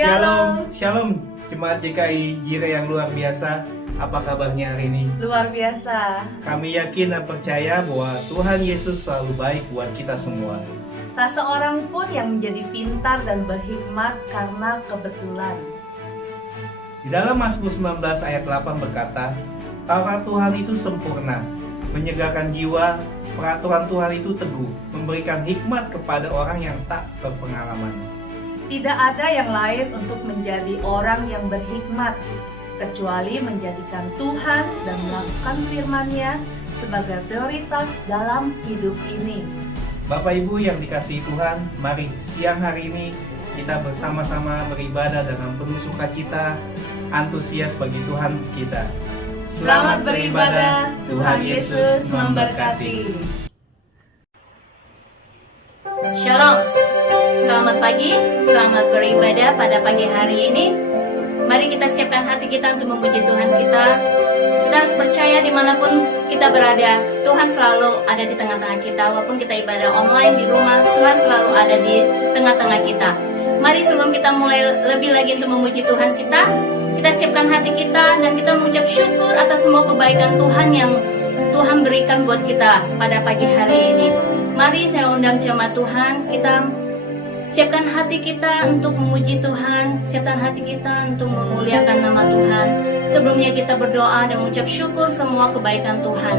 Shalom, Shalom, Jemaat JKI Jire yang luar biasa. Apa kabarnya hari ini? Luar biasa. Kami yakin dan percaya bahwa Tuhan Yesus selalu baik buat kita semua. Tak seorang pun yang menjadi pintar dan berhikmat karena kebetulan. Di dalam Mazmur 19 ayat 8 berkata, Taurat Tuhan itu sempurna, menyegarkan jiwa, peraturan Tuhan itu teguh, memberikan hikmat kepada orang yang tak berpengalaman. Tidak ada yang lain untuk menjadi orang yang berhikmat, kecuali menjadikan Tuhan dan melakukan firman-Nya sebagai prioritas dalam hidup ini. Bapak Ibu yang dikasihi Tuhan, mari siang hari ini kita bersama-sama beribadah dengan penuh sukacita, antusias bagi Tuhan kita. Selamat beribadah, Tuhan Yesus memberkati. Shalom, selamat pagi, selamat beribadah pada pagi hari ini. Mari kita siapkan hati kita untuk memuji Tuhan kita. Kita harus percaya dimanapun kita berada, Tuhan selalu ada di tengah-tengah kita. Walaupun kita ibadah online di rumah, Tuhan selalu ada di tengah-tengah kita. Mari sebelum kita mulai lebih lagi untuk memuji Tuhan kita siapkan hati kita dan kita mengucap syukur atas semua kebaikan Tuhan yang Tuhan berikan buat kita pada pagi hari ini. Mari saya undang jemaat Tuhan, kita siapkan hati kita untuk memuji Tuhan, siapkan hati kita untuk memuliakan nama Tuhan. Sebelumnya kita berdoa dan mengucap syukur semua kebaikan Tuhan.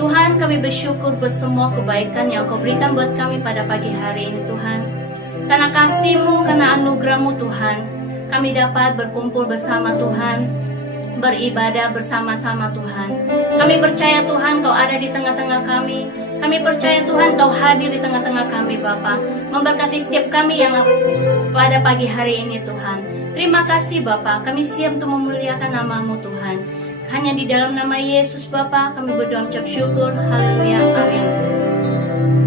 Tuhan, kami bersyukur buat semua kebaikan yang Kau berikan buat kami pada pagi hari ini Tuhan. Karena kasih-Mu, karena anugerah-Mu Tuhan, kami dapat berkumpul bersama Tuhan, beribadah bersama-sama Tuhan. Kami percaya Tuhan Kau ada di tengah-tengah kami. Kami percaya Tuhan Kau hadir di tengah-tengah kami Bapa, memberkati setiap kami yang pada pagi hari ini Tuhan. Terima kasih Bapa, kami siap untuk memuliakan nama-Mu Tuhan. Hanya di dalam nama Yesus Bapa kami berdoa mengucap syukur. Haleluya, amin.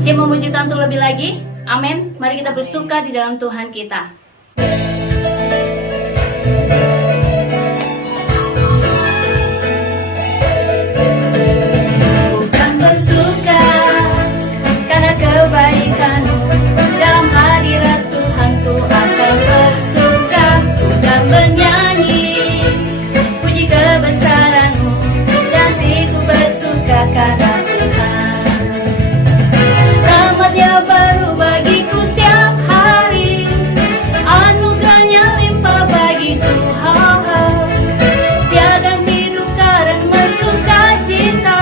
Siap memuji Tuhan untuk lebih lagi? Amin. Mari kita bersuka di dalam Tuhan kita. Kebaikan-Mu dalam hadirat Tuhanku akan bersuka, bukan bernyanyi puji kebesaran-Mu dan hatiku bersuka karena Tuhan. Rahmat-Nya baru bagiku setiap hari, anugerah-Nya limpah bagiku. Tiada hidup karena sukacita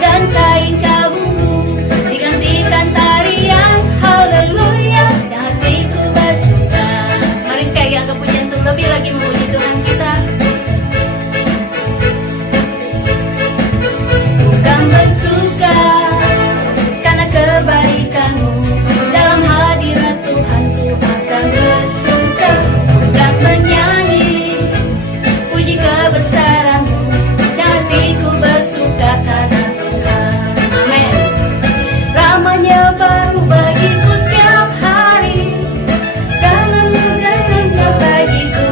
dan kain kabungku digantikan tarian haleluya dan hatiku bersuka. Mari sekali angkat pujian untuk lebih lagi memuji Tuhan kita. Bukan bersuka karena kebaikan-Mu dalam hadirat Tuhanku akan bersuka, bukan menyanyi puji kebesaran-Mu dan hatiku bersuka karena Tuhan. Amin. Rahmat-Nya baru bagiku setiap hari, karena mudahnya bagiku.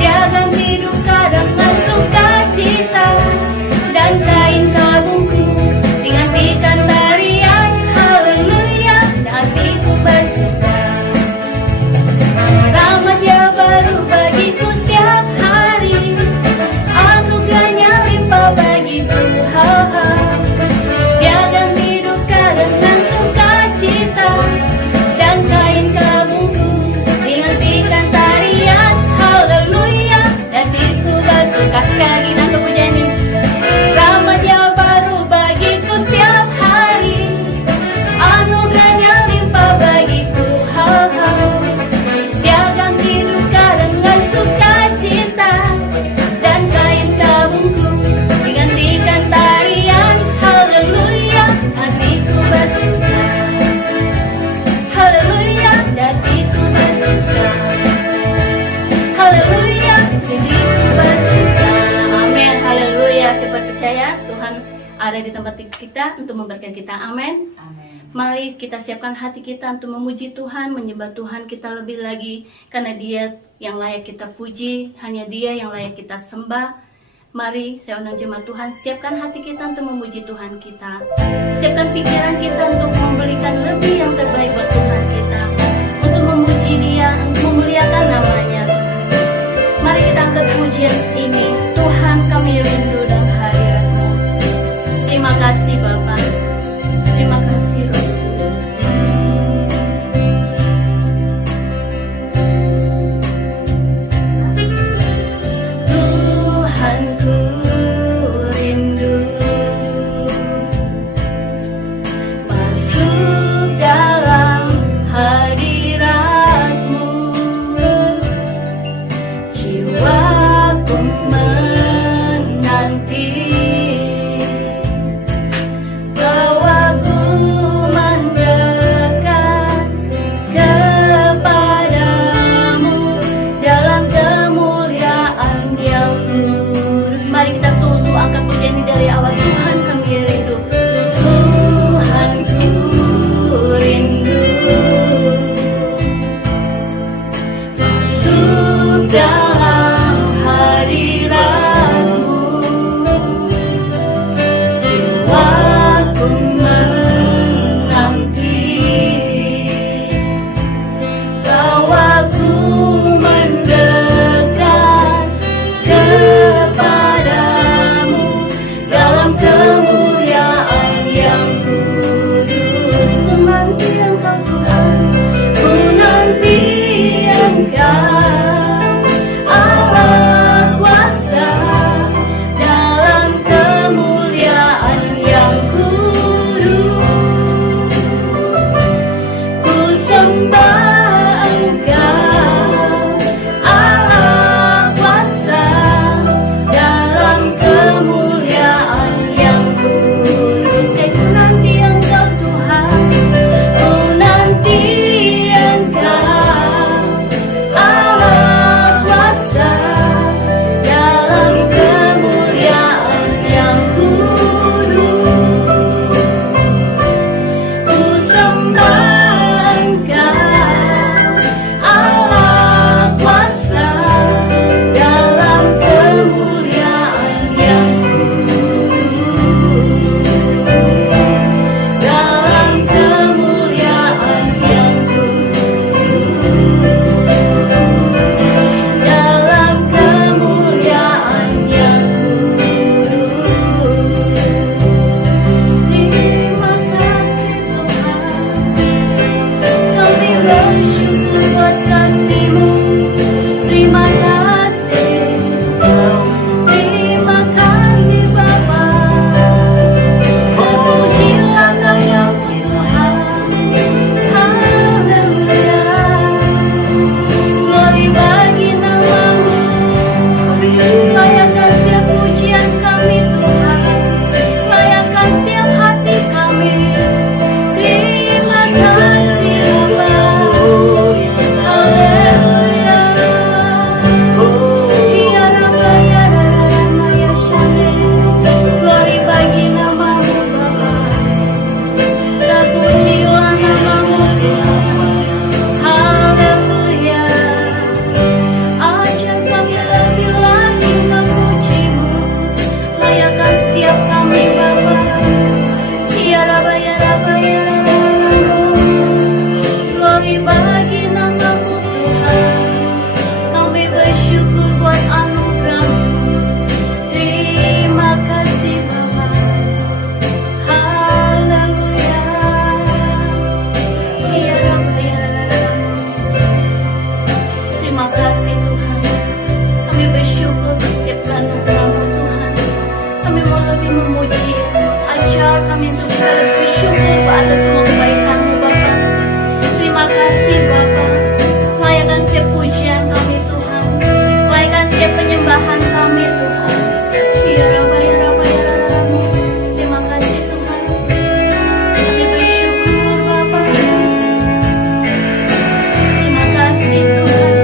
Tiada hidup kadang sukacita dan kain kabungku digantikan tarian haleluya dan hatiku bersuka. Rahmat-Nya baru bagiku setiap hari, anugerah-Nya limpah bagiku. Tiada hidup karena sukacita dan kain kabungku digantikan tarian haleluya dan hatiku bersuka. Sekali lagi nangkep pujian ini. Rahmat-Nya baru bagiku setiap hari, anugerah-Nya limpah bagiku. Tiada hidup karena sukacita dan kain kabungku digantikan tarian haleluya, hatiku bersuka. Haleluya, hatiku bersuka. Haleluya, hatiku bersuka. Amin, haleluya. Siapa percaya Tuhan ada di tempat kita untuk memberkati kita. Amin. Mari kita siapkan hati kita untuk memuji Tuhan, menyembah Tuhan kita lebih lagi, karena Dia yang layak kita puji, hanya Dia yang layak kita sembah. Mari saya undang jemaat Tuhan, siapkan hati kita untuk memuji Tuhan kita. Siapkan pikiran kita untuk memberikan lebih yang terbaik buat Tuhan kita, untuk memuji Dia muliakan namanya Tuhan. Mari kita angkat pujian ini. Tuhan, kami rindu dalam hadirat-Mu. Terima kasih Bapa. Terima kasih Roh. Tuhanku rindu masuk dalam hadirat-Mu. Jiwaku menanti, bawaku mendekat kepadamu dalam kemuliaan yang kudus. Mari kita sungguh angkat pujian ini dari awal. Tuhan, kami rindu. Tuhanku rindu masuk dalam hadirat-Mu. Jiwaku menanti, bawaku mendekat kepadamu dalam kemuliaan yang kudus. Ku nanti Engkau Tuhan, ku nanti Engkau Allah kuasa dalam kemuliaan yang kudus. Ku sembah Engkau Allah kuasa dalam kemuliaan yang kudus. Ku nanti Engkau Tuhan, ku nanti Engkau Allah kuasa dalam kemuliaan yang kudus. Ku sembah Engkau Allah kuasa dalam kemuliaan yang kudus. Dalam kemuliaan yang kudus. Dalam kemuliaan yang kudus. Terima kasih Tuhan, kami bersyukur buat kasih-Mu. Terima kasih. Terima kasih Bapa. Terpujilah namamu Tuhan. Haleluya. Glory bagi namamu. Layakkan setiap pujian kami Tuhan. Layakkan setiap hati kami. Terima kasih Bapa. Haleluya. Ya Rabba ya Rama ya Shane. Glory bagi namamu Bapa. Terpujilah namamu Tuhan. Haleluya. Ajar kami lebih lagi memuji-Mu. Layakkan setiap kami Bapa. Ya Rabba ya Rabba ya Rabba. Glory bagi namamu Tuhan. Kami bersyukur buat anugerah-Mu. Terima kasih Bapa. Haleluya. Ya Rabba ya Rabba. Terima kasih Tuhan. Kami bersyukur buat setiap anugerah-Mu Tuhan. Kami mau lebih memuji. Ajar kami untuk selalu bersyukur atas semua kebaikan-Mu Bapa. Terima kasih Bapa. Layakkan setiap pujian kami Tuhan. Layakkan setiap penyembahan kami Tuhan. Ya Rabba ya Rabba ya Rabba. Terima kasih Tuhan. Kami bersyukur Bapa. Terima kasih Tuhan.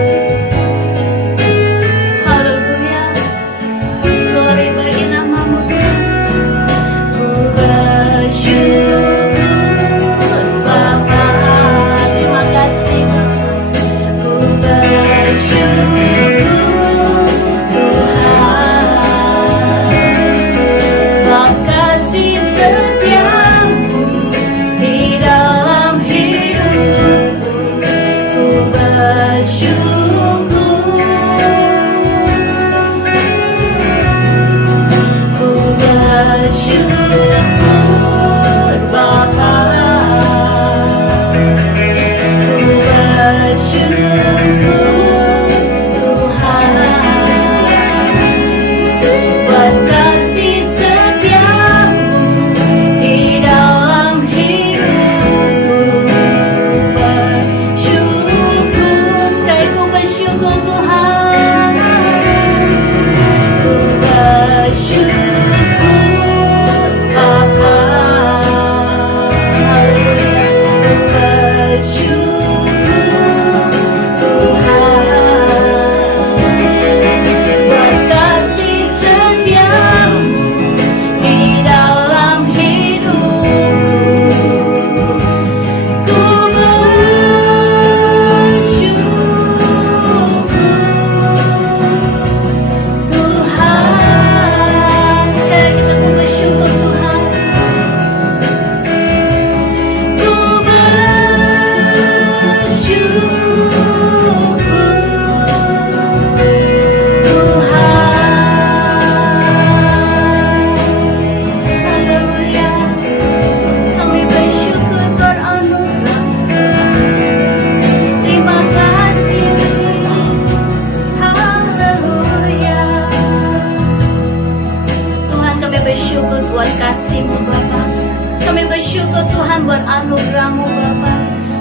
Tuhan buat anugerah-Mu Bapa.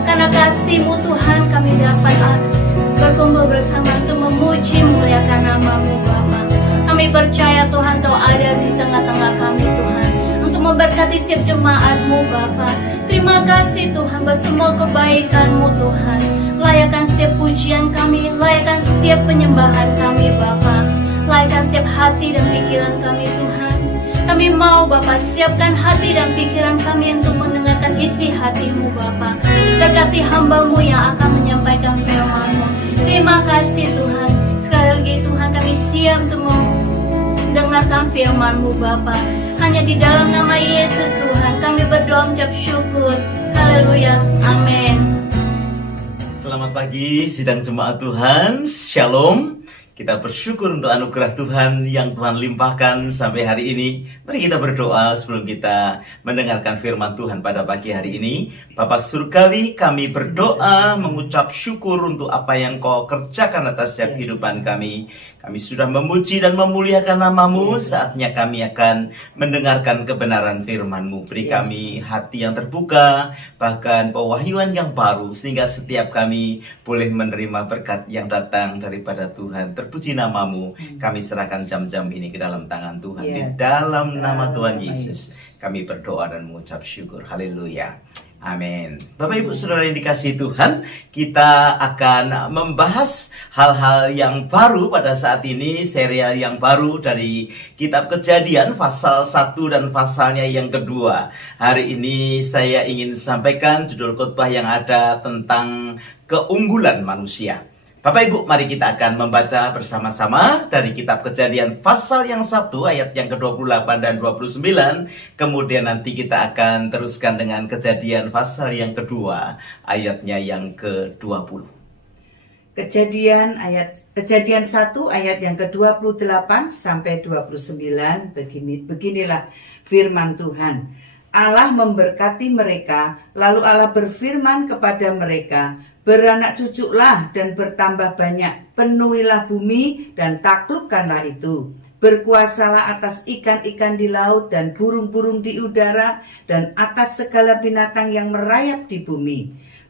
Karena kasih-Mu Tuhan kami dapat berkumpul bersama untuk memuji muliakan nama-Mu Bapa. Kami percaya Tuhan Kau ada di tengah-tengah kami Tuhan, untuk memberkati setiap jemaat-Mu Bapa. Terima kasih Tuhan buat semua kebaikan-Mu Tuhan. Layakkan setiap pujian kami, layakkan setiap penyembahan kami Bapa. Layakkan setiap hati dan pikiran kami Tuhan. Kami mau Bapa siapkan hati dan pikiran kami untuk mendengarkan isi hati-Mu Bapa. Berkati hamba-Mu yang akan menyampaikan firman-Mu. Terima kasih Tuhan. Sekali lagi Tuhan kami siap untuk mendengarkan firman-Mu Bapa. Hanya di dalam nama Yesus Tuhan kami berdoa mengucap syukur. Haleluya. Amin. Selamat pagi sidang jemaat Tuhan. Shalom. Kita bersyukur untuk anugerah Tuhan yang Tuhan limpahkan sampai hari ini. Mari kita berdoa sebelum kita mendengarkan firman Tuhan pada pagi hari ini. Bapa Surgawi, kami berdoa mengucap syukur untuk apa yang Kau kerjakan atas setiap kehidupan kami. Kami sudah memuji dan memuliakan nama-Mu. Saatnya kami akan mendengarkan kebenaran firman-Mu. Beri kami hati yang terbuka, bahkan pewahyuan yang baru, sehingga setiap kami boleh menerima berkat yang datang daripada Tuhan. Terpuji nama-Mu. Kami serahkan jam-jam ini ke dalam tangan Tuhan. Di dalam nama Tuhan Yesus kami berdoa dan mengucap syukur. Haleluya. Amin. Bapak Ibu Saudara yang dikasihi Tuhan, kita akan membahas hal-hal yang baru pada saat ini, serial yang baru dari Kitab Kejadian pasal 1 dan pasalnya yang kedua. Hari ini saya ingin sampaikan judul khotbah yang ada tentang keunggulan manusia. Bapak Ibu, mari kita akan membaca bersama-sama dari Kitab Kejadian pasal yang 1 ayat yang ke-28 dan 29. Kemudian nanti kita akan teruskan dengan Kejadian pasal yang kedua ayatnya yang ke-20. Kejadian 1 ayat yang ke-28 sampai 29 beginilah firman Tuhan. Allah memberkati mereka, lalu Allah berfirman kepada mereka, beranak cucuklah dan bertambah banyak, penuhilah bumi dan taklukkanlah itu. Berkuasalah atas ikan-ikan di laut dan burung-burung di udara dan atas segala binatang yang merayap di bumi.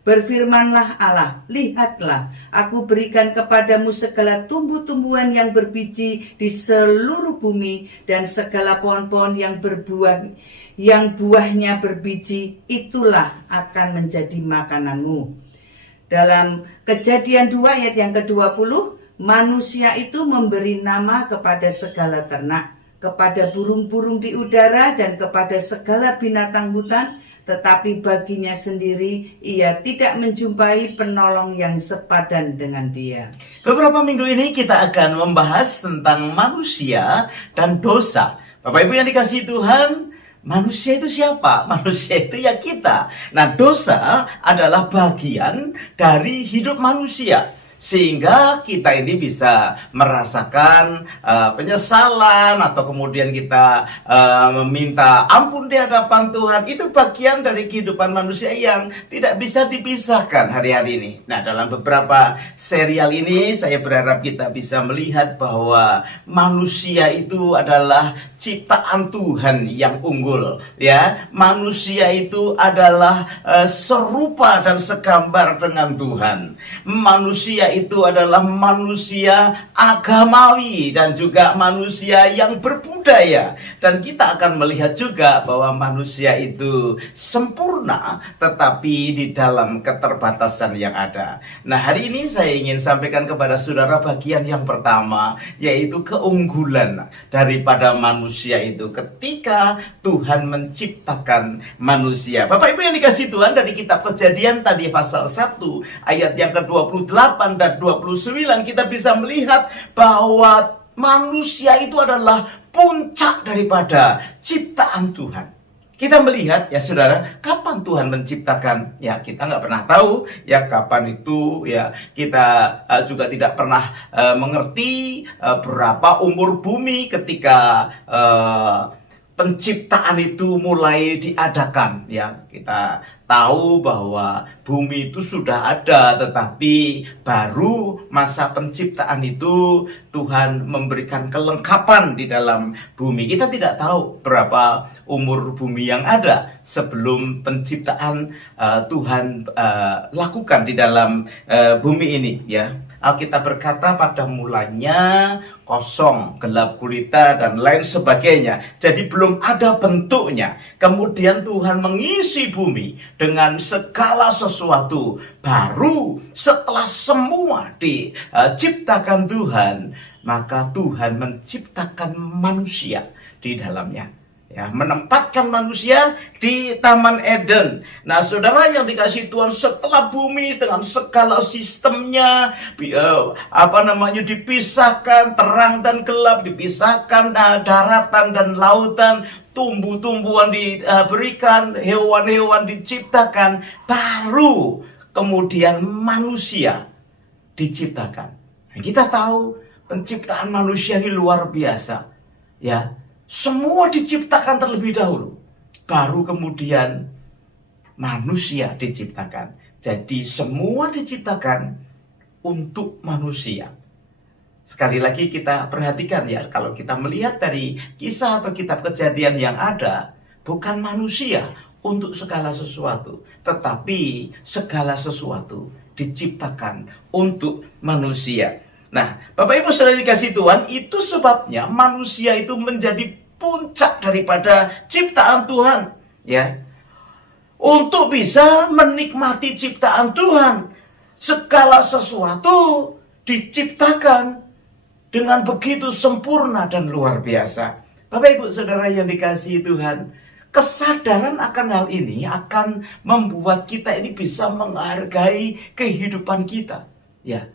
Berfirmanlah Allah, lihatlah, aku berikan kepadamu segala tumbuh-tumbuhan yang berbiji di seluruh bumi dan segala pohon-pohon yang berbuah, yang buahnya berbiji, itulah akan menjadi makananmu. Dalam Kejadian 2 ayat yang ke-20, manusia itu memberi nama kepada segala ternak, kepada burung-burung di udara dan kepada segala binatang hutan, tetapi baginya sendiri ia tidak menjumpai penolong yang sepadan dengan dia. Beberapa minggu ini kita akan membahas tentang manusia dan dosa. Bapak Ibu yang dikasihi Tuhan, manusia itu siapa? Manusia itu ya kita. Nah, dosa adalah bagian dari hidup manusia, sehingga kita ini bisa merasakan penyesalan atau kemudian kita meminta ampun di hadapan Tuhan. Itu bagian dari kehidupan manusia yang tidak bisa dipisahkan hari-hari ini. Nah, dalam beberapa serial ini saya berharap kita bisa melihat bahwa manusia itu adalah ciptaan Tuhan yang unggul, ya. Manusia itu adalah serupa dan segambar dengan Tuhan. Manusia manusia itu adalah manusia agamawi dan juga manusia yang berbudaya. Dan kita akan melihat juga bahwa manusia itu sempurna tetapi di dalam keterbatasan yang ada. Nah, hari ini saya ingin sampaikan kepada saudara bagian yang pertama, yaitu keunggulan daripada manusia itu ketika Tuhan menciptakan manusia. Bapak Ibu yang dikasihi Tuhan, dari kitab Kejadian tadi pasal 1 ayat yang ke-28 dan 29 kita bisa melihat bahwa manusia itu adalah puncak daripada ciptaan Tuhan. Kita melihat ya saudara, kapan Tuhan menciptakan? Ya kita nggak pernah tahu ya kapan itu, ya kita juga tidak pernah mengerti berapa umur bumi ketika penciptaan itu mulai diadakan. Ya kita tahu bahwa bumi itu sudah ada, tetapi baru masa penciptaan itu Tuhan memberikan kelengkapan di dalam bumi. Kita tidak tahu berapa umur bumi yang ada sebelum penciptaan Tuhan lakukan di dalam bumi ini. Ya, Alkitab berkata pada mulanya kosong, gelap gulita dan lain sebagainya. Jadi belum ada bentuknya. Kemudian Tuhan mengisi bumi dengan segala sesuatu. Baru setelah semua diciptakan Tuhan, maka Tuhan menciptakan manusia di dalamnya. Ya, menempatkan manusia di Taman Eden. Nah, saudara yang dikasihi Tuhan, setelah bumi dengan segala sistemnya dipisahkan, terang dan gelap dipisahkan, daratan dan lautan, tumbuh-tumbuhan diberikan, hewan-hewan diciptakan, baru kemudian manusia diciptakan. Nah, kita tahu penciptaan manusia ini luar biasa. Ya, semua diciptakan terlebih dahulu, baru kemudian manusia diciptakan. Jadi semua diciptakan untuk manusia. Sekali lagi kita perhatikan ya, kalau kita melihat dari kisah atau kitab Kejadian yang ada, bukan manusia untuk segala sesuatu, tetapi segala sesuatu diciptakan untuk manusia. Nah, Bapak Ibu saudara dikasihi Tuhan, itu sebabnya manusia itu menjadi puncak daripada ciptaan Tuhan, ya. Untuk bisa menikmati ciptaan Tuhan, segala sesuatu diciptakan dengan begitu sempurna dan luar biasa. Bapak Ibu saudara yang dikasihi Tuhan, kesadaran akan hal ini akan membuat kita ini bisa menghargai kehidupan kita, ya.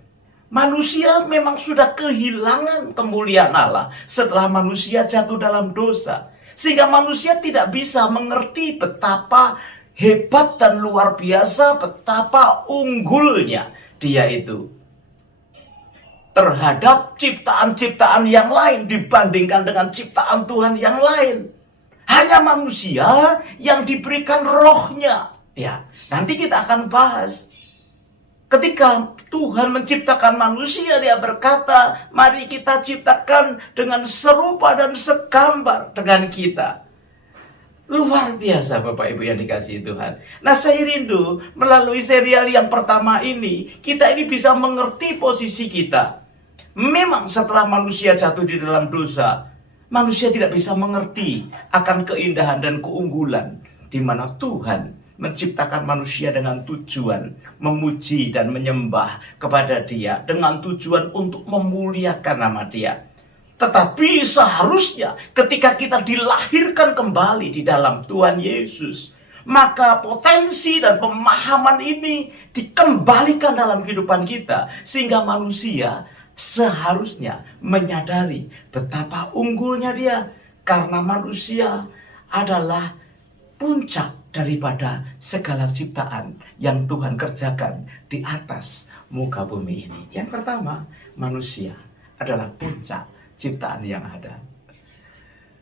Manusia memang sudah kehilangan kemuliaan Allah setelah manusia jatuh dalam dosa. Sehingga manusia tidak bisa mengerti betapa hebat dan luar biasa, betapa unggulnya dia itu terhadap ciptaan-ciptaan yang lain dibandingkan dengan ciptaan Tuhan yang lain. Hanya manusia yang diberikan rohnya. Ya, nanti kita akan bahas. Ketika Tuhan menciptakan manusia, dia berkata, mari kita ciptakan dengan serupa dan segambar dengan kita. Luar biasa Bapak Ibu yang dikasihi Tuhan. Nah, saya rindu melalui serial yang pertama ini, kita ini bisa mengerti posisi kita. Memang setelah manusia jatuh di dalam dosa, manusia tidak bisa mengerti akan keindahan dan keunggulan di mana Tuhan menciptakan manusia dengan tujuan memuji dan menyembah kepada Dia, dengan tujuan untuk memuliakan nama Dia. Tetapi seharusnya ketika kita dilahirkan kembali di dalam Tuhan Yesus, maka potensi dan pemahaman ini dikembalikan dalam kehidupan kita, sehingga manusia seharusnya menyadari betapa unggulnya Dia, karena manusia adalah puncak daripada segala ciptaan yang Tuhan kerjakan di atas muka bumi ini. Yang pertama, manusia adalah puncak ciptaan yang ada.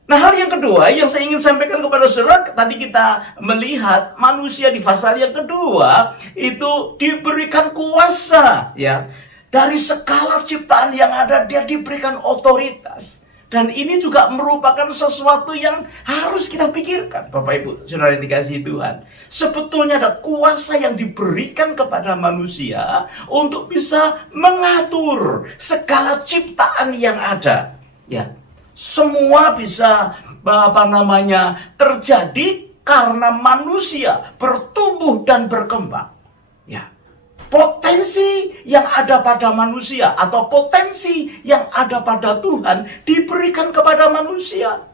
Nah, hal yang kedua yang saya ingin sampaikan kepada saudara, tadi kita melihat manusia di pasal yang kedua itu diberikan kuasa, ya. Dari segala ciptaan yang ada, dia diberikan otoritas. Dan ini juga merupakan sesuatu yang harus kita pikirkan, Bapak Ibu, Saudara yang dikasihi Tuhan. Sebetulnya ada kuasa yang diberikan kepada manusia untuk bisa mengatur segala ciptaan yang ada. Ya, semua bisa terjadi karena manusia bertumbuh dan berkembang. Ya. Potensi yang ada pada manusia atau potensi yang ada pada Tuhan diberikan kepada manusia.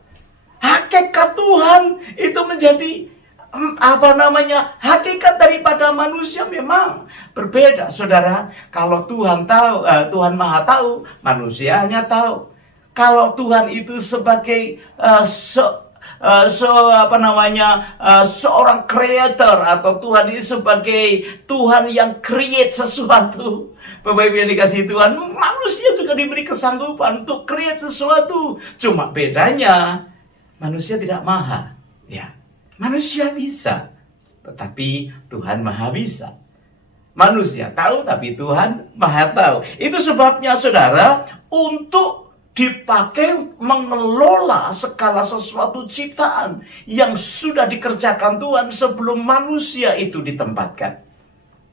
Hakikat Tuhan itu menjadi hakikat daripada manusia memang berbeda, Saudara. Kalau Tuhan tahu, Tuhan Maha tahu, manusia hanya tahu. Kalau Tuhan itu sebagai seorang creator atau Tuhan ini sebagai Tuhan yang create sesuatu. Bapak Ibu yang dikasihi Tuhan, manusia juga diberi kesanggupan untuk create sesuatu. Cuma bedanya manusia tidak maha. Ya, manusia bisa, tetapi Tuhan maha bisa. Manusia tahu tapi Tuhan maha tahu. Itu sebabnya Saudara, untuk dipakai mengelola segala sesuatu ciptaan yang sudah dikerjakan Tuhan sebelum manusia itu ditempatkan.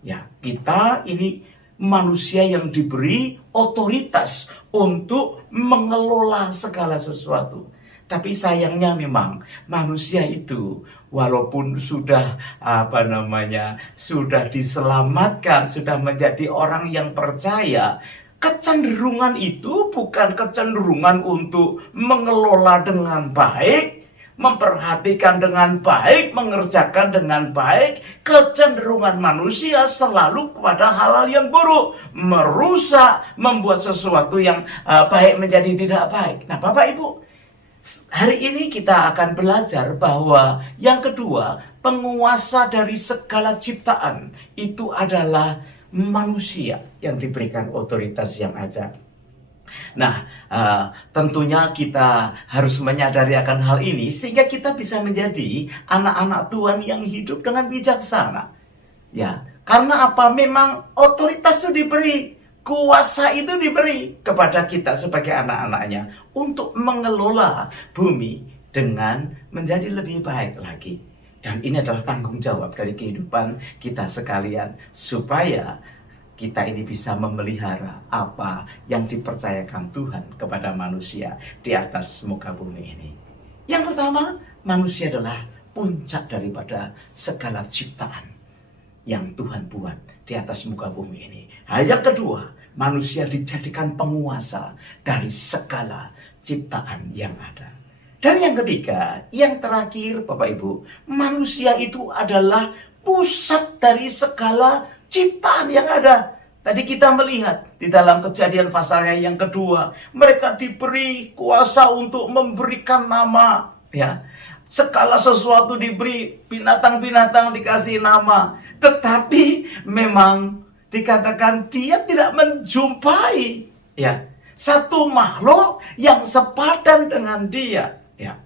Ya, kita ini manusia yang diberi otoritas untuk mengelola segala sesuatu. Tapi sayangnya memang manusia itu walaupun sudah sudah diselamatkan, sudah menjadi orang yang percaya, kecenderungan itu bukan kecenderungan untuk mengelola dengan baik, memperhatikan dengan baik, mengerjakan dengan baik. Kecenderungan manusia selalu kepada hal-hal yang buruk, merusak, membuat sesuatu yang baik menjadi tidak baik. Nah, Bapak Ibu, hari ini kita akan belajar bahwa yang kedua, penguasa dari segala ciptaan itu adalah manusia yang diberikan otoritas yang ada. Nah, tentunya kita harus menyadari akan hal ini sehingga kita bisa menjadi anak-anak Tuhan yang hidup dengan bijaksana. Ya, karena apa? Memang otoritas itu diberi, kuasa itu diberi kepada kita sebagai anak-anaknya untuk mengelola bumi dengan menjadi lebih baik lagi. Dan ini adalah tanggung jawab dari kehidupan kita sekalian, supaya kita ini bisa memelihara apa yang dipercayakan Tuhan kepada manusia di atas muka bumi ini. Yang pertama, manusia adalah puncak daripada segala ciptaan yang Tuhan buat di atas muka bumi ini. Hal yang kedua, manusia dijadikan penguasa dari segala ciptaan yang ada. Dan yang ketiga, yang terakhir Bapak Ibu, manusia itu adalah pusat dari segala ciptaan yang ada. Tadi kita melihat di dalam Kejadian pasalnya yang kedua, mereka diberi kuasa untuk memberikan nama. Ya, segala sesuatu diberi, binatang-binatang dikasih nama. Tetapi memang dikatakan dia tidak menjumpai satu makhluk yang sepadan dengan dia. Ya.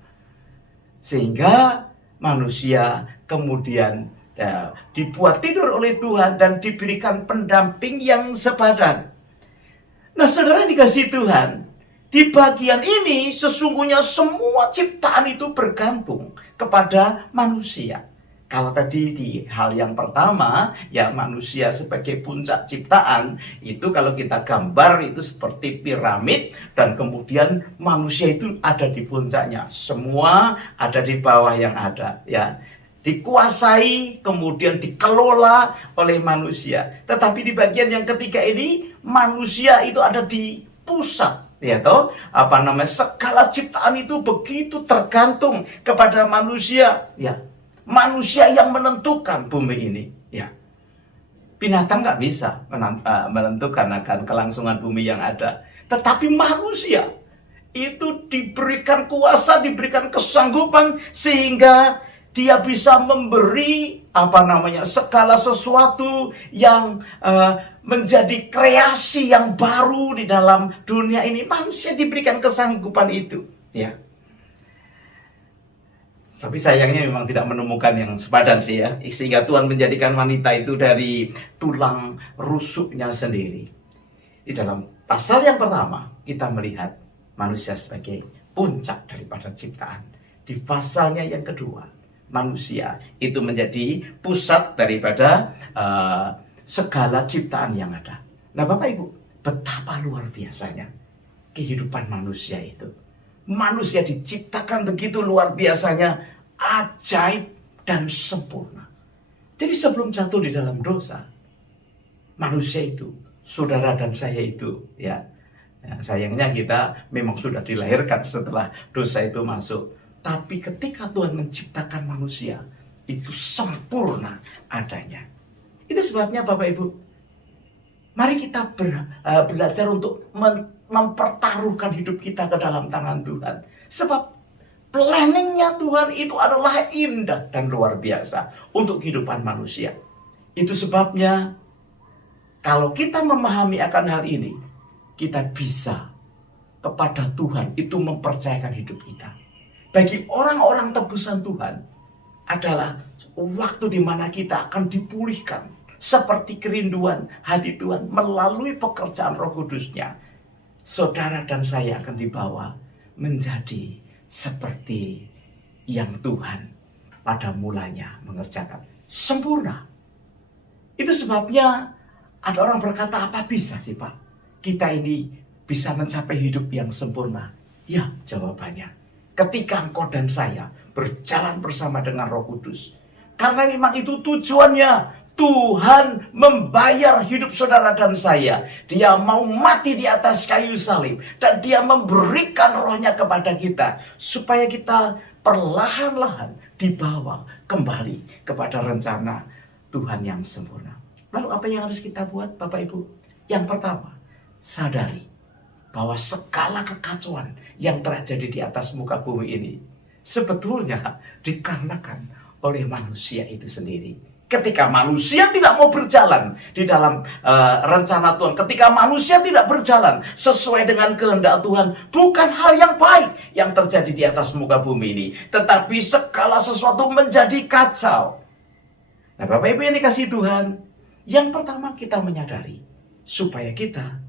Sehingga manusia kemudian dibuat tidur oleh Tuhan dan diberikan pendamping yang sepadan. Nah, saudara dikasih Tuhan, di bagian ini sesungguhnya semua ciptaan itu bergantung kepada manusia. Kalau tadi di hal yang pertama, ya manusia sebagai puncak ciptaan, itu kalau kita gambar itu seperti piramid, dan kemudian manusia itu ada di puncaknya. Semua ada di bawah yang ada, ya. Dikuasai, kemudian dikelola oleh manusia. Tetapi di bagian yang ketiga ini, manusia itu ada di pusat. Ya toh, segala ciptaan itu begitu tergantung kepada manusia, ya. Manusia yang menentukan bumi ini, ya. Binatang nggak bisa menentukan akan kelangsungan bumi yang ada, tetapi manusia itu diberikan kuasa, diberikan kesanggupan sehingga dia bisa memberi segala sesuatu yang menjadi kreasi yang baru di dalam dunia ini. Manusia diberikan kesanggupan itu, ya. Tapi sayangnya memang tidak menemukan yang sepadan sih, ya. Sehingga Tuhan menjadikan wanita itu dari tulang rusuknya sendiri. Di dalam pasal yang pertama kita melihat manusia sebagai puncak daripada ciptaan. Di pasalnya yang kedua, manusia itu menjadi pusat daripada segala ciptaan yang ada. Nah Bapak Ibu, betapa luar biasanya kehidupan manusia itu. Manusia diciptakan begitu luar biasanya, ajaib dan sempurna. Jadi sebelum jatuh di dalam dosa, manusia itu, saudara dan saya itu, ya sayangnya kita memang sudah dilahirkan setelah dosa itu masuk. Tapi ketika Tuhan menciptakan manusia, itu sempurna adanya. Itu sebabnya Bapak Ibu, mari kita belajar untuk mempertaruhkan hidup kita ke dalam tangan Tuhan. Sebab planningnya Tuhan itu adalah indah dan luar biasa untuk kehidupan manusia. Itu sebabnya kalau kita memahami akan hal ini, kita bisa kepada Tuhan itu mempercayakan hidup kita. Bagi orang-orang tebusan Tuhan adalah waktu di mana kita akan dipulihkan seperti kerinduan hati Tuhan melalui pekerjaan Roh Kudus-Nya. Saudara dan saya akan dibawa menjadi seperti yang Tuhan pada mulanya mengerjakan sempurna. Itu sebabnya ada orang berkata, apa bisa sih Pak kita ini bisa mencapai hidup yang sempurna? Ya, jawabannya ketika engkau dan saya berjalan bersama dengan Roh Kudus. Karena memang itu tujuannya. Tuhan membayar hidup saudara dan saya. Dia mau mati di atas kayu salib. Dan dia memberikan rohnya kepada kita. Supaya kita perlahan-lahan dibawa kembali kepada rencana Tuhan yang sempurna. Lalu apa yang harus kita buat Bapak Ibu? Yang pertama, sadari bahwa segala kekacauan yang terjadi di atas muka bumi ini sebetulnya dikarenakan oleh manusia itu sendiri. Ketika manusia tidak mau berjalan di dalam rencana Tuhan, ketika manusia tidak berjalan sesuai dengan kehendak Tuhan, bukan hal yang baik yang terjadi di atas muka bumi ini, tetapi segala sesuatu menjadi kacau. Nah Bapak Ibu yang dikasihi Tuhan, yang pertama kita menyadari supaya kita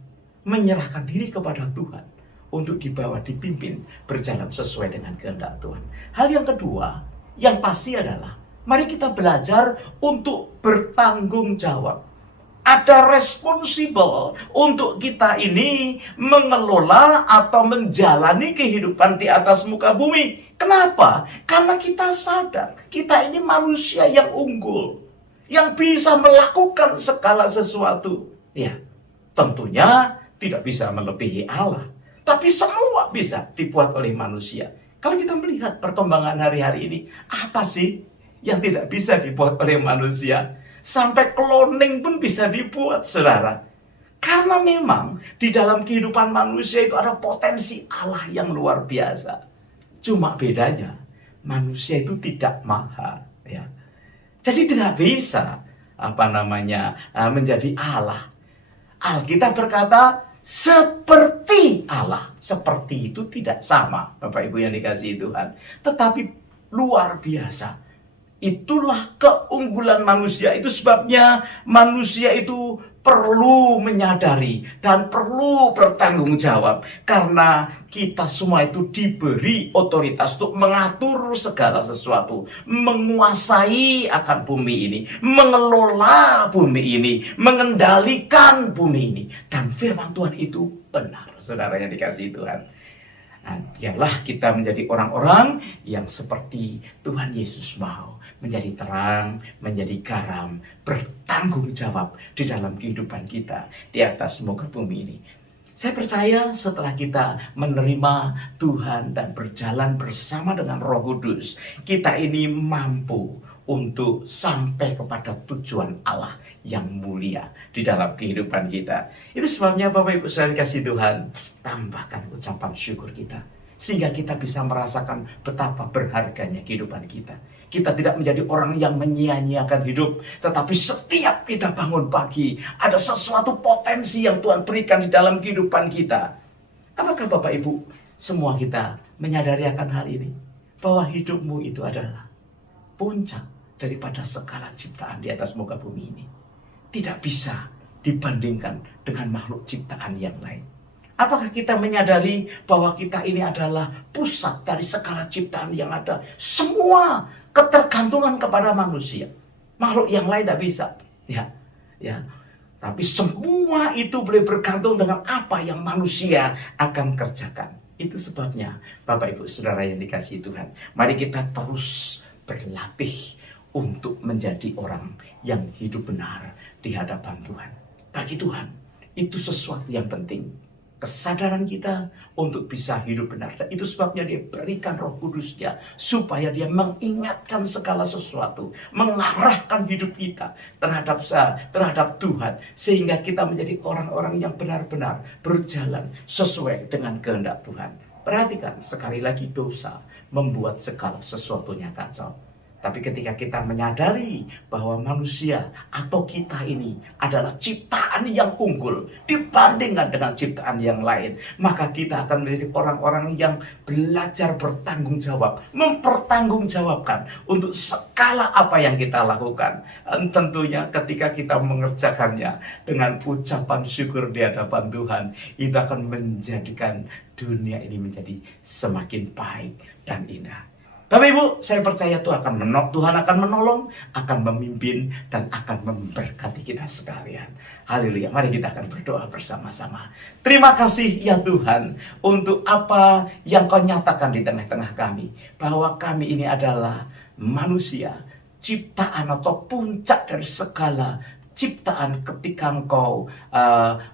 menyerahkan diri kepada Tuhan untuk dibawa, dipimpin, berjalan sesuai dengan kehendak Tuhan. Hal yang kedua, yang pasti adalah mari kita belajar untuk bertanggung jawab. Ada responsible untuk kita ini mengelola atau menjalani kehidupan di atas muka bumi. Kenapa? Karena kita sadar kita ini manusia yang unggul, yang bisa melakukan segala sesuatu. Ya, tentunya tidak bisa melebihi Allah. Tapi semua bisa dibuat oleh manusia. Kalau kita melihat perkembangan hari-hari ini, apa sih yang tidak bisa dibuat oleh manusia? Sampai cloning pun bisa dibuat, saudara. Karena memang di dalam kehidupan manusia itu ada potensi Allah yang luar biasa. Cuma bedanya, manusia itu tidak maha. Ya. Jadi tidak bisa menjadi Allah. Alkitab berkata, seperti Allah. Seperti itu tidak sama, Bapak Ibu yang dikasihi Tuhan. Tetapi luar biasa. Itulah keunggulan manusia. Itu sebabnya manusia itu perlu menyadari dan perlu bertanggung jawab. Karena kita semua itu diberi otoritas untuk mengatur segala sesuatu. Menguasai akan bumi ini. Mengelola bumi ini. Mengendalikan bumi ini. Dan firman Tuhan itu benar, saudara yang dikasihi Tuhan. Nah, biarlah kita menjadi orang-orang yang seperti Tuhan Yesus mau. Menjadi terang, menjadi garam, bertanggung jawab di dalam kehidupan kita di atas muka bumi ini. Saya percaya setelah kita menerima Tuhan dan berjalan bersama dengan Roh Kudus, kita ini mampu untuk sampai kepada tujuan Allah yang mulia di dalam kehidupan kita. Itu sebabnya Bapak Ibu saya dikasihi Tuhan, tambahkan ucapan syukur kita. Sehingga kita bisa merasakan betapa berharganya kehidupan kita. Kita tidak menjadi orang yang menyia-nyiakan hidup. Tetapi setiap kita bangun pagi, ada sesuatu potensi yang Tuhan berikan di dalam kehidupan kita. Apakah Bapak Ibu semua kita menyadari akan hal ini? Bahwa hidupmu itu adalah puncak daripada segala ciptaan di atas muka bumi ini. Tidak bisa dibandingkan dengan makhluk ciptaan yang lain. Apakah kita menyadari bahwa kita ini adalah pusat dari segala ciptaan yang ada? Semua ketergantungan kepada manusia. Makhluk yang lain tidak bisa. Ya. Tapi semua itu boleh bergantung dengan apa yang manusia akan kerjakan. Itu sebabnya Bapak Ibu Saudara yang dikasihi Tuhan, mari kita terus berlatih untuk menjadi orang yang hidup benar di hadapan Tuhan. Bagi Tuhan, itu sesuatu yang penting. Kesadaran kita untuk bisa hidup benar. Dan itu sebabnya dia berikan Roh Kudusnya, supaya dia mengingatkan segala sesuatu, mengarahkan hidup kita terhadap Tuhan, sehingga kita menjadi orang-orang yang benar-benar berjalan sesuai dengan kehendak Tuhan. Perhatikan, sekali lagi dosa membuat segala sesuatunya kacau. Tapi ketika kita menyadari bahwa manusia atau kita ini adalah ciptaan yang unggul dibandingkan dengan ciptaan yang lain, maka kita akan menjadi orang-orang yang belajar bertanggung jawab, mempertanggungjawabkan untuk segala apa yang kita lakukan. Dan tentunya ketika kita mengerjakannya dengan ucapan syukur di hadapan Tuhan, itu akan menjadikan dunia ini menjadi semakin baik dan indah. Bapak Ibu, saya percaya Tuhan akan menolong, akan memimpin, dan akan memberkati kita sekalian. Haleluya. Mari kita akan berdoa bersama-sama. Terima kasih ya Tuhan untuk apa yang Kau nyatakan di tengah-tengah kami. Bahwa kami ini adalah manusia, ciptaan atau puncak dari segala ciptaan ketika Engkau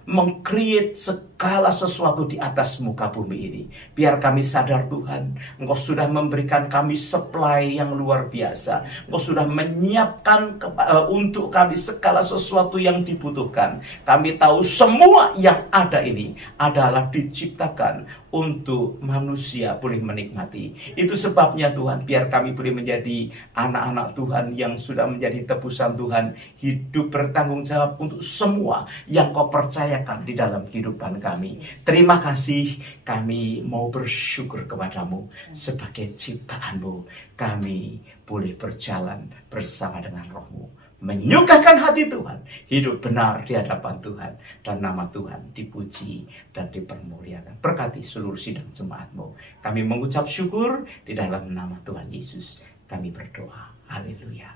meng-create segala sesuatu di atas muka bumi ini. Biar kami sadar Tuhan, Engkau sudah memberikan kami supply yang luar biasa. Engkau sudah menyiapkan untuk kami segala sesuatu yang dibutuhkan. Kami tahu semua yang ada ini adalah diciptakan untuk manusia boleh menikmati. Itu sebabnya Tuhan, biar kami boleh menjadi anak-anak Tuhan yang sudah menjadi tebusan Tuhan, hidup bertanggung jawab untuk semua yang Kau percayakan di dalam kehidupan kami. Terima kasih, kami mau bersyukur kepadamu sebagai ciptaan-Mu. Kami boleh berjalan bersama dengan Roh-Mu, menyukakan hati Tuhan, hidup benar di hadapan Tuhan, dan nama Tuhan dipuji dan dipermuliakan. Berkati seluruh sidang jemaat-Mu. Kami mengucap syukur di dalam nama Tuhan Yesus. Kami berdoa. Haleluya.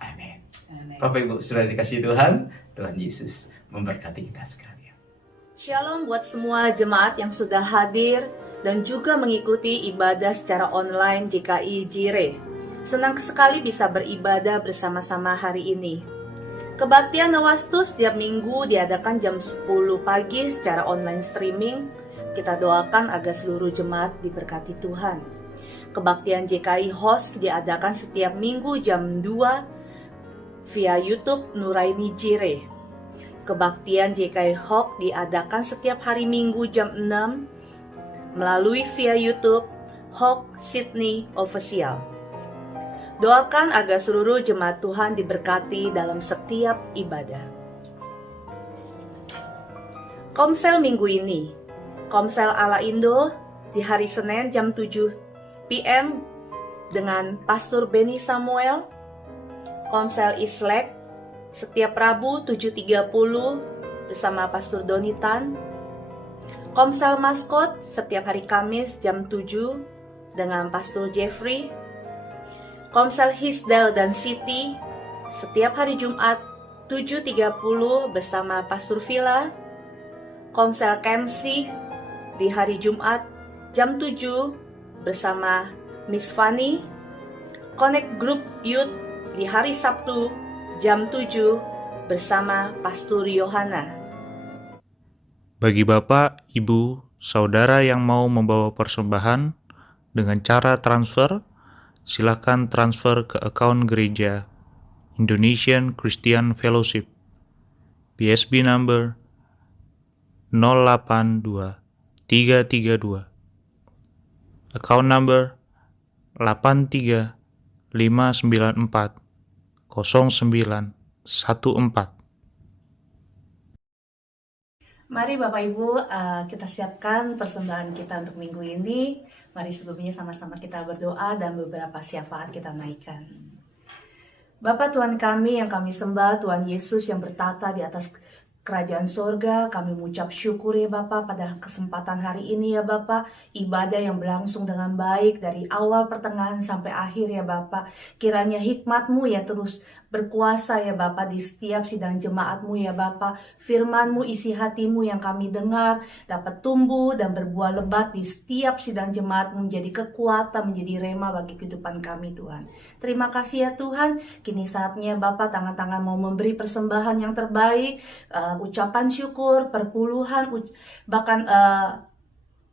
Amin. Bapak Ibu sudah dikasihi Tuhan, Tuhan Yesus memberkati kita sekalian. Shalom buat semua jemaat yang sudah hadir dan juga mengikuti ibadah secara online GKI Jire. Senang sekali bisa beribadah bersama-sama hari ini. Kebaktian Nawastu setiap minggu diadakan jam 10 pagi secara online streaming. Kita doakan agar seluruh jemaat diberkati Tuhan. Kebaktian JKI Host diadakan setiap minggu jam 2 via YouTube Nuraini Jire. Kebaktian JKI Hawk diadakan setiap hari Minggu jam 6 melalui via YouTube Hawk Sydney Official. Doakan agar seluruh jemaat Tuhan diberkati dalam setiap ibadah. Komsel minggu ini, Komsel ala Indo di hari Senin jam 7 PM dengan Pastor Benny Samuel. Komsel Islek setiap Rabu 7.30 bersama Pastor Donitan. Komsel Maskot setiap hari Kamis jam 7 dengan Pastor Jeffrey. Komsel Hisdal dan Siti setiap hari Jumat 7.30 bersama Pastor Villa. Komsel Kemsi di hari Jumat jam 7 bersama Miss Fanny. Connect Group Youth di hari Sabtu jam 7 bersama Pastor Yohana. Bagi Bapak, Ibu, Saudara yang mau membawa persembahan dengan cara transfer, silakan transfer ke akun gereja Indonesian Christian Fellowship, BSB number 082 332, account number 83594 0914. Mari Bapak Ibu, kita siapkan persembahan kita untuk minggu ini. Mari sebelumnya sama-sama kita berdoa dan beberapa syafaat kita naikkan. Bapa Tuhan kami yang kami sembah, Tuhan Yesus yang bertata di atas Kerajaan sorga, kami mengucap syukur ya Bapa pada kesempatan hari ini ya Bapa. Ibadah yang berlangsung dengan baik dari awal pertengahan sampai akhir ya Bapa. Kiranya hikmat-Mu ya terus berkuasa ya Bapa di setiap sidang jemaat-Mu ya Bapa. Firman-Mu, isi hati-Mu yang kami dengar dapat tumbuh dan berbuah lebat di setiap sidang jemaat-Mu, menjadi kekuatan, menjadi rema bagi kehidupan kami Tuhan. Terima kasih ya Tuhan. Kini saatnya Bapa, tangan-tangan mau memberi persembahan yang terbaik, ucapan syukur, perpuluhan, bahkan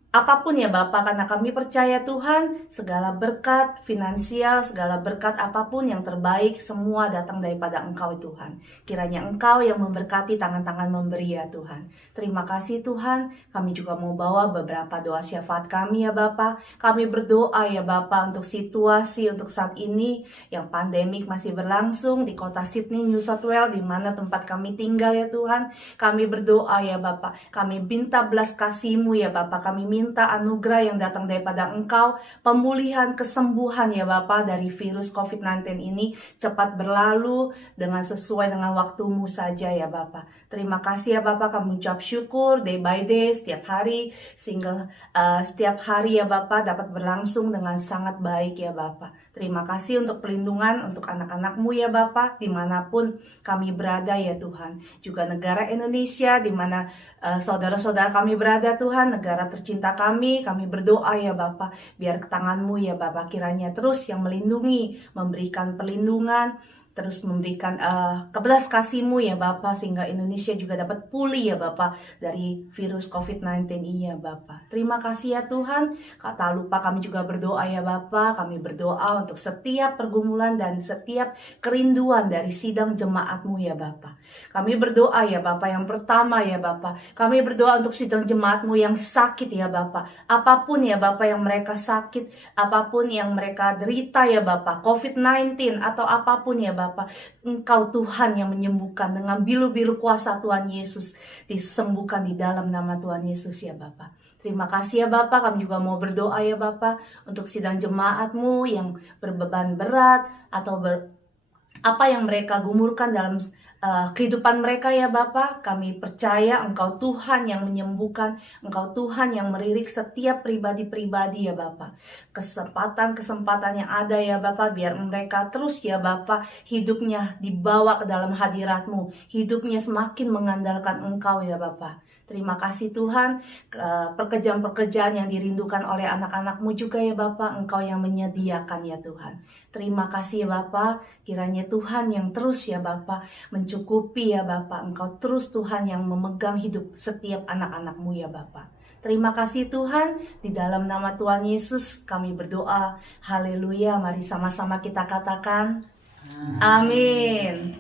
apapun ya Bapak, karena kami percaya Tuhan, segala berkat finansial, segala berkat apapun yang terbaik, semua datang daripada Engkau Tuhan. Kiranya Engkau yang memberkati tangan-tangan memberi ya Tuhan. Terima kasih Tuhan, kami juga mau bawa beberapa doa syafaat kami ya Bapak. Kami berdoa ya Bapak untuk situasi untuk saat ini yang pandemik masih berlangsung di kota Sydney, New South Wales, di mana tempat kami tinggal ya Tuhan. Kami berdoa ya Bapak, kami minta belas kasih-Mu ya Bapak, kami minta anugerah yang datang daripada Engkau, pemulihan, kesembuhan ya Bapa dari virus COVID-19 ini cepat berlalu dengan sesuai dengan waktu-Mu saja ya Bapa. Terima kasih ya Bapa, kami ucap syukur day by day, setiap hari, sehingga setiap hari ya Bapa dapat berlangsung dengan sangat baik ya Bapa. Terima kasih untuk perlindungan untuk anak-anak-Mu ya Bapa, dimanapun kami berada ya Tuhan. Juga negara Indonesia, di mana saudara-saudara kami berada Tuhan, negara tercinta kami berdoa ya Bapa, biar ke tangan-Mu ya Bapa, kiranya terus yang melindungi, memberikan perlindungan, terus memberikan kebelas kasih-Mu ya Bapa, sehingga Indonesia juga dapat pulih ya Bapa dari virus COVID-19 ini ya Bapa. Terima kasih ya Tuhan. Tak lupa kami juga berdoa ya Bapa, kami berdoa untuk setiap pergumulan dan setiap kerinduan dari sidang jemaat-Mu ya Bapa. Kami berdoa ya Bapa, yang pertama ya Bapa, kami berdoa untuk sidang jemaat-Mu yang sakit ya Bapa. Apapun ya Bapa yang mereka sakit, apapun yang mereka derita ya Bapa, COVID-19 atau apapun ya Bapa, Engkau Tuhan yang menyembuhkan, dengan bilu-bilu kuasa Tuhan Yesus disembuhkan di dalam nama Tuhan Yesus ya Bapa. Terima kasih ya Bapa, kami juga mau berdoa ya Bapa untuk sidang jemaat-Mu yang berbeban berat atau apa yang mereka gumulkan dalam kehidupan mereka ya Bapa. Kami percaya Engkau Tuhan yang menyembuhkan, Engkau Tuhan yang melirik setiap pribadi-pribadi ya Bapa. Kesempatan-kesempatan yang ada ya Bapa, biar mereka terus ya Bapa hidupnya dibawa ke dalam hadirat-Mu, hidupnya semakin mengandalkan Engkau ya Bapa. Terima kasih Tuhan, pekerjaan-pekerjaan yang dirindukan oleh anak-anak-Mu juga ya Bapa, Engkau yang menyediakan ya Tuhan. Terima kasih ya Bapa, kiranya Tuhan yang terus ya Bapa mencukupi ya Bapa, Engkau terus Tuhan yang memegang hidup setiap anak-anak-Mu ya Bapa. Terima kasih Tuhan, di dalam nama Tuhan Yesus kami berdoa. Haleluya, mari sama-sama kita katakan amin.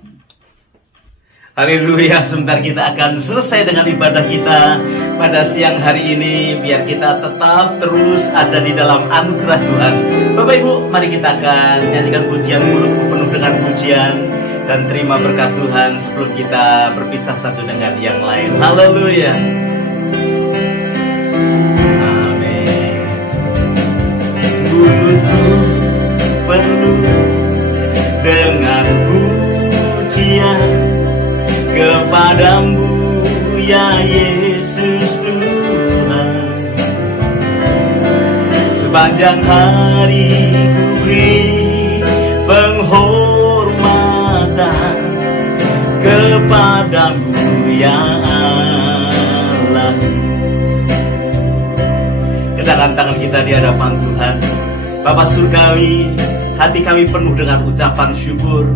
Haleluya, sebentar kita akan selesai dengan ibadah kita pada siang hari ini, biar kita tetap terus ada di dalam anugerah Tuhan. Bapak Ibu, mari kita akan nyanyikan pujian, mulutku penuh dengan pujian, dan terima berkat Tuhan sebelum kita berpisah satu dengan yang lain. Haleluya. Amin. Mulutku penuh dengan pujian kepadamu ya Yesus Tuhan. Sepanjang hari ku beri penghormatan kepadamu ya Allah. Kedalaman tangan kita di hadapan Tuhan. Bapa Surgawi, hati kami penuh dengan ucapan syukur.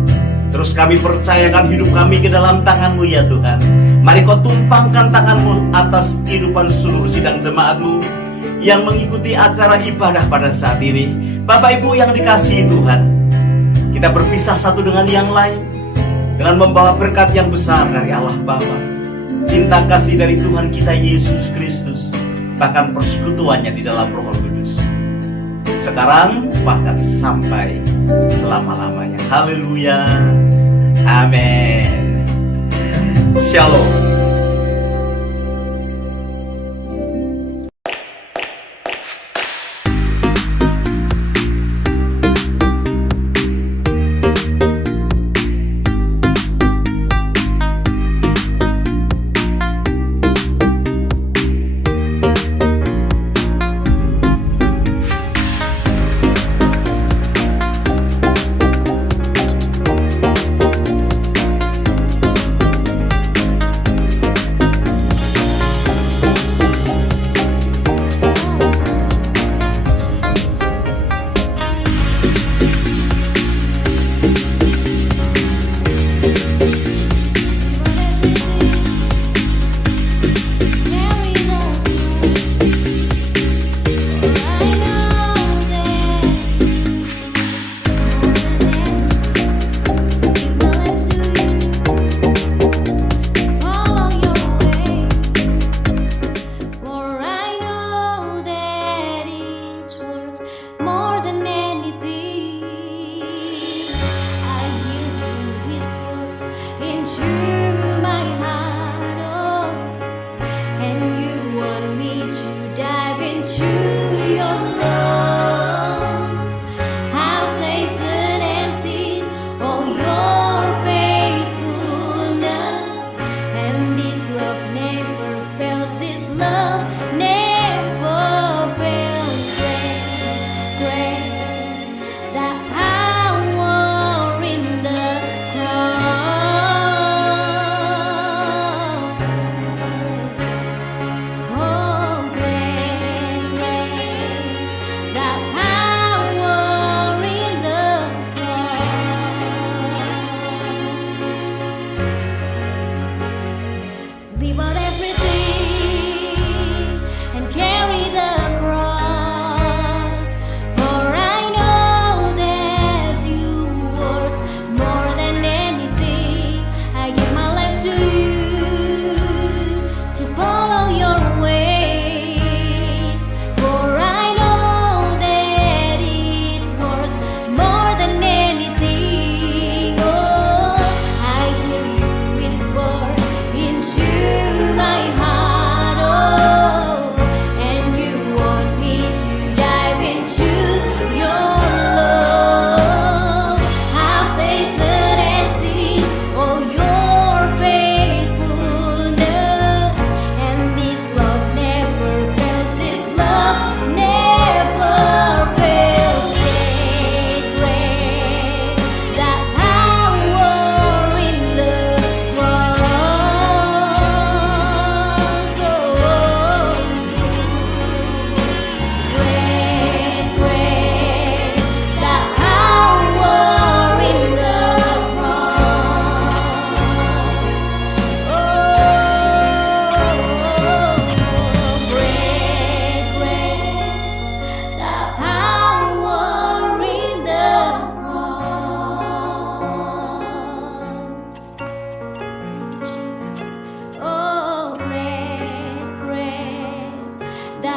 Terus kami percayakan hidup kami ke dalam tangan-Mu ya Tuhan. Mari Kau tumpangkan tangan-Mu atas kehidupan seluruh sidang jemaat-Mu yang mengikuti acara ibadah pada saat ini. Bapak Ibu yang dikasihi Tuhan, kita berpisah satu dengan yang lain dengan membawa berkat yang besar dari Allah Bapa, cinta kasih dari Tuhan kita Yesus Kristus, bahkan persekutuannya di dalam Roh Kudus, sekarang bahkan sampai selama-lamanya. Haleluya. Amin. Shalom.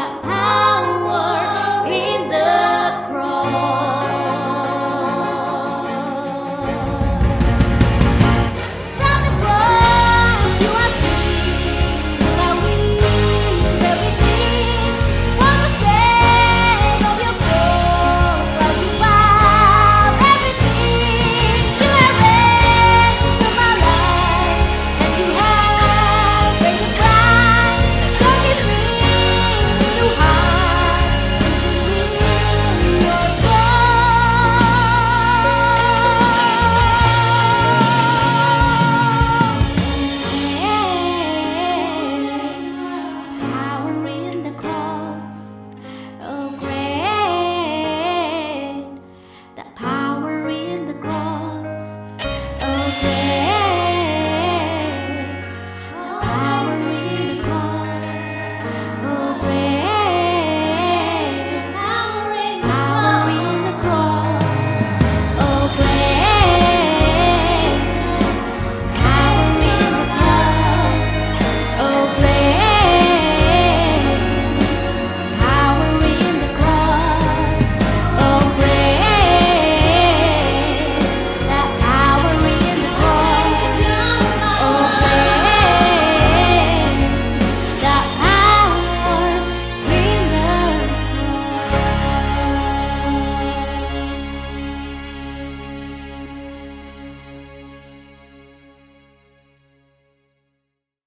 Tuhan.